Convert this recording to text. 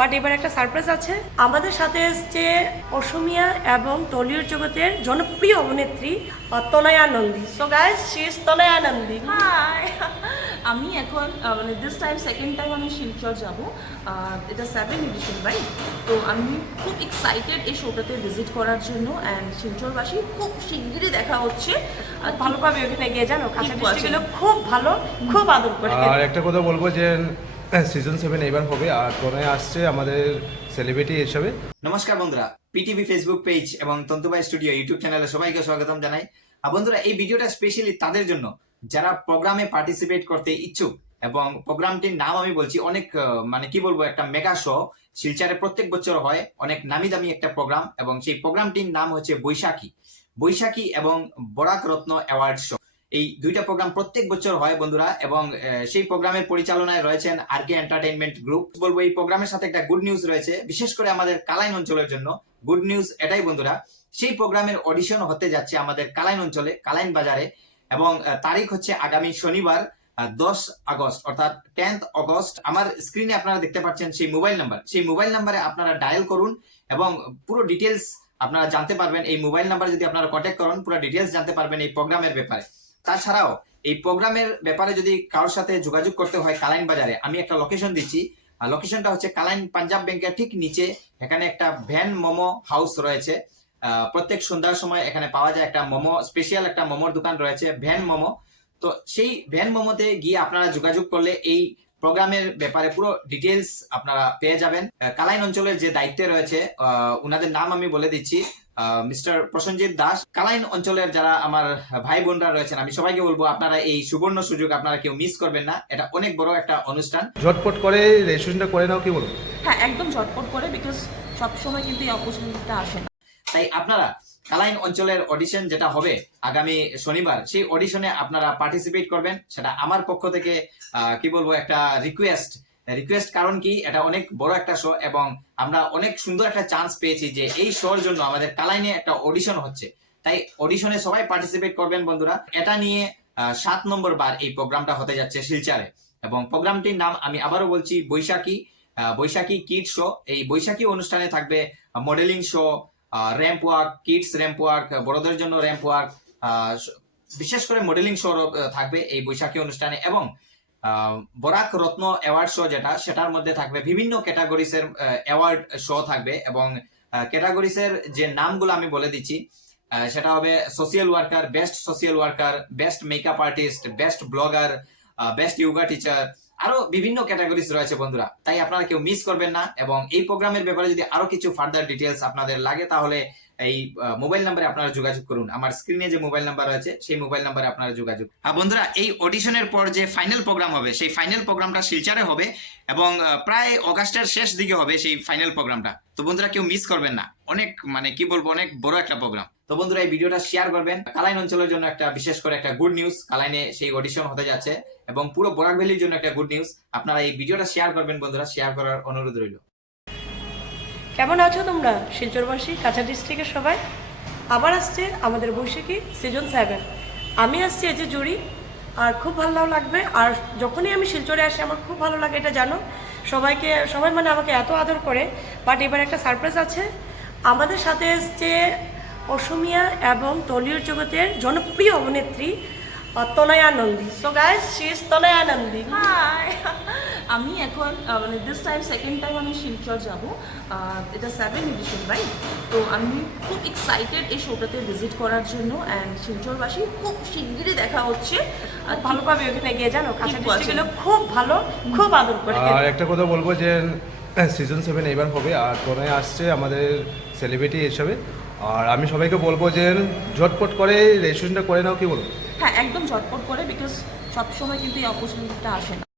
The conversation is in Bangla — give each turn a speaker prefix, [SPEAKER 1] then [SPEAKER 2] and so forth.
[SPEAKER 1] বাট এবার একটা সারপ্রাইজ আছে। আমাদের সাথে এসছে অসমিয়া এবং টলিউড জগতের জনপ্রিয় অভিনেত্রী Tanaya Nandi. So guys she is Tanaya Nandi.
[SPEAKER 2] Hi আমি এখন মানে দিস টাইম সেকেন্ড টাইম আমি শিলচর যাব। এটা সেভেন এডিশন রাইট তো আমি খুব এক্সাইটেড এই শোটাতে ভিজিট করার জন্য অ্যান্ড শিলচরবাসী খুব শিগগিরই দেখা হচ্ছে। আর
[SPEAKER 1] ভালোভাবে ওখানে গিয়ে জানো? কাছে খুব ভালো খুব আদর করে
[SPEAKER 3] আর একটা কথা বলব যে সিজন সেভেন এবার হবে, আর তনয় আসছে আমাদের সেলিব্রিটি হিসাবে।
[SPEAKER 4] নমস্কার বন্ধুরা পিটিভি ফেসবুক পেজ এবং তন্তুবাই স্টুডিও ইউটিউব চ্যানেলে সবাইকে স্বাগতম জানাই। আর বন্ধুরা, এই ভিডিওটা স্পেশালি তাদের জন্য, যারা প্রোগ্রামে পার্টিসিপেট করতে ইচ্ছুক, এবং প্রোগ্রামটির নাম আমি বলছি, অনেক মানে কি বলব, একটা মেগা শো শিলচারে প্রত্যেক বছর হয়, অনেক নামি দামি একটা প্রোগ্রাম এবং সেই প্রোগ্রামটির নাম হচ্ছে বৈশাখী। বৈশাখী এবং বরাক রত্ন অ্যাওয়ার্ড শো এই দুইটা প্রোগ্রাম প্রত্যেক বছর হয় বন্ধুরা এবং সেই প্রোগ্রামের পরিচালনায় রয়েছেন আর কে এন্টারটেইনমেন্ট গ্রুপ বলব, এই প্রোগ্রামের সাথে একটা গুড নিউজ রয়েছে, বিশেষ করে আমাদের কালাইন অঞ্চলের জন্য। গুড নিউজ এটাই বন্ধুরা, সেই প্রোগ্রামের অডিশন হতে যাচ্ছে আমাদের কালাইন অঞ্চলে, কালাইন বাজারে এবং তারিখ হচ্ছে আগামী শনিবার দশ আগস্ট, অর্থাৎ টেন্থ আগস্ট। আমার স্ক্রিনে আপনারা দেখতে পাচ্ছেন সেই মোবাইল নাম্বার সেই মোবাইল নাম্বারে আপনারা ডায়াল করুন এবং পুরো ডিটেলস আপনারা জানতে পারবেন। এই মোবাইল নাম্বারে যদি আপনারা কন্ট্যাক্ট করেন, পুরো ডিটেলস জানতে পারবেন এই প্রোগ্রামের ব্যাপারে। তাছাড়াও এই প্রোগ্রামের ব্যাপারে যদি কারোর সাথে যোগাযোগ করতে হয় কালাইন বাজারে আমি একটা লোকেশন দিচ্ছি। লোকেশনটা হচ্ছে কালাইন পাঞ্জাব ব্যাংকের ঠিক নিচে। এখানে একটা ভ্যান মোমো হাউস রয়েছে। প্রত্যেক সন্ধ্যার সময় এখানে পাওয়া যায় একটা মোমো স্পেশাল একটা মোমোর দোকান রয়েছে ভ্যান মোমো। তো সেই ভ্যান মোমোতে গিয়ে আপনারা যোগাযোগ করলে এই প্রোগ্রামের ব্যাপারে পুরো ডিটেলস আপনারা পেয়ে যাবেন। কালাইন অঞ্চলের যে দায়িত্বে রয়েছে আহ, উনাদের নাম আমি বলে দিচ্ছি। মিস্টার প্রসেনজিৎ দাস কালাইন অঞ্চলের যারা আমার ভাই বোনরা রয়েছেন আমি সবাইকে বলব আপনারা এই সুবর্ণ সুযোগ আপনারা কেউ মিস করবেন না। এটা অনেক বড় একটা অনুষ্ঠান।
[SPEAKER 3] ঝটপট করে রেজিস্ট্রেশনটা করে নাও কি বলব
[SPEAKER 2] হ্যাঁ একদম ঝটপট করে বিকজ সবসময় কিন্তু এই অপরচুনিটিটা আসে না।
[SPEAKER 4] তাই আপনারা কালাইন অঞ্চলের অডিশন যেটা হবে আগামী শনিবার সেই অডিশনে আপনারা পার্টিসিপেট করবেন। সেটা আমার পক্ষ থেকে আহ, কি বলব একটা রিকোয়েস্ট রিকোয়েস্ট কারণ কি? এটা অনেক বড় একটা শো এবং আমরা অনেক সুন্দর একটা চান্স পেয়েছি যে এই শোর জন্য আমাদের কালাইনে একটা অডিশন হচ্ছে। তাই অডিশনে সবাই পার্টিসিপেট করবেন বন্ধুরা। এটা নিয়ে সাত নম্বর বার এই প্রোগ্রামটা হতে যাচ্ছে শিলচারে। এবং প্রোগ্রামটির নাম আমি আবারও বলছি, বৈশাখী। বৈশাখী কিড শো এই বৈশাখী অনুষ্ঠানে থাকবে modelling show ramp walk kids ramp walk বড়দের জন্য র্যাম্প ওয়ার্ক বিশেষ করে মডেলিং শো থাকবে এই বৈশাখী অনুষ্ঠানে। এবং বরাক রত্ন অ্যাওয়ার্ড শো যেটা, সেটার মধ্যে থাকবে বিভিন্ন ক্যাটাগরিসের অ্যাওয়ার্ড শো থাকবে এবং ক্যাটাগরিসের যে নামগুলো আমি বলে দিচ্ছি সেটা হবে social worker best social worker best makeup artist best blogger best yoga teacher আরও বিভিন্ন ক্যাটাগরিজ রয়েছে বন্ধুরা। তাই আপনারা কেউ মিস করবেন না এবং এই প্রোগ্রামের ব্যাপারে যদি আরও কিছু ফার্দার ডিটেলস আপনাদের লাগে, তাহলে এই মোবাইল নাম্বারে আপনারা যোগাযোগ করুন। আমার স্ক্রিনে যে মোবাইল নাম্বার রয়েছে সেই মোবাইল নাম্বারে আপনারা যোগাযোগ আর বন্ধুরা, এই অডিশনের পর যে ফাইনাল প্রোগ্রাম হবে, সেই ফাইনাল প্রোগ্রামটা শিলচারে হবে এবং প্রায় অগাস্টের শেষ দিকে হবে সেই ফাইনাল প্রোগ্রামটা তো বন্ধুরা, কেউ মিস করবেন না। অনেক মানে কি বলব, অনেক বড় একটা প্রোগ্রাম তো বন্ধুরা, এই ভিডিওটা শেয়ার করবেন। কালাইন অঞ্চলের জন্য একটা বিশেষ করে একটা গুড নিউজ কালাইনে সেই অডিশন হতে যাচ্ছে এবং পুরো বরাক ভ্যালির জন্য একটা গুড নিউজ আপনারা এই ভিডিওটা শেয়ার করবেন, বন্ধুরা। শেয়ার করার অনুরোধ রইল।
[SPEAKER 1] কেমন আছো তোমরা? শিলচরবাসী কাছা ডিস্ট্রিক্টের সবাই? আবার আসছে আমাদের বৈশাখী সিজন সেভেন আমি আসছি এই যে জুড়ি, আর খুব ভালো লাগবে। আর যখনই আমি শিলচরে আসি, আমার খুব ভালো লাগে, এটা জানো? সবাইকে, সবাই মানে আমাকে এত আদর করে। বাট এবার একটা সারপ্রাইজ আছে। আমাদের সাথে এসছে অসমিয়া এবং টলিউড জগতের জনপ্রিয় অভিনেত্রী Tanaya Nandi. So guys she is Tanaya Nandi.
[SPEAKER 2] আমি এখন মানে দিস টাইম সেকেন্ড টাইম আমি শিলচর যাব। এটা সেভেন এডিশন রাইট তো আমি খুব এক্সাইটেড এই শোটাতে ভিজিট করার জন্য অ্যান্ড শিলচরবাসী খুব শিগগিরই দেখা হচ্ছে। আর
[SPEAKER 1] ভালোভাবে ওখানে গিয়ে জানো। ডিস্ট্রিক্টগুলো খুব ভালো খুব আদর করে
[SPEAKER 3] আর একটা কথা বলব যে সিজন সেভেন এবার হবে আর তনয় আসছে আমাদের সেলিব্রিটি হিসাবে। আর আমি সবাইকে বলব যে ঝটপট করে রেজিস্ট্রেশনটা করে নাও কি বলব
[SPEAKER 2] হ্যাঁ একদম ঝটপট করে বিকজ সবসময় কিন্তু এই অপরচুনিটিটা আসে না।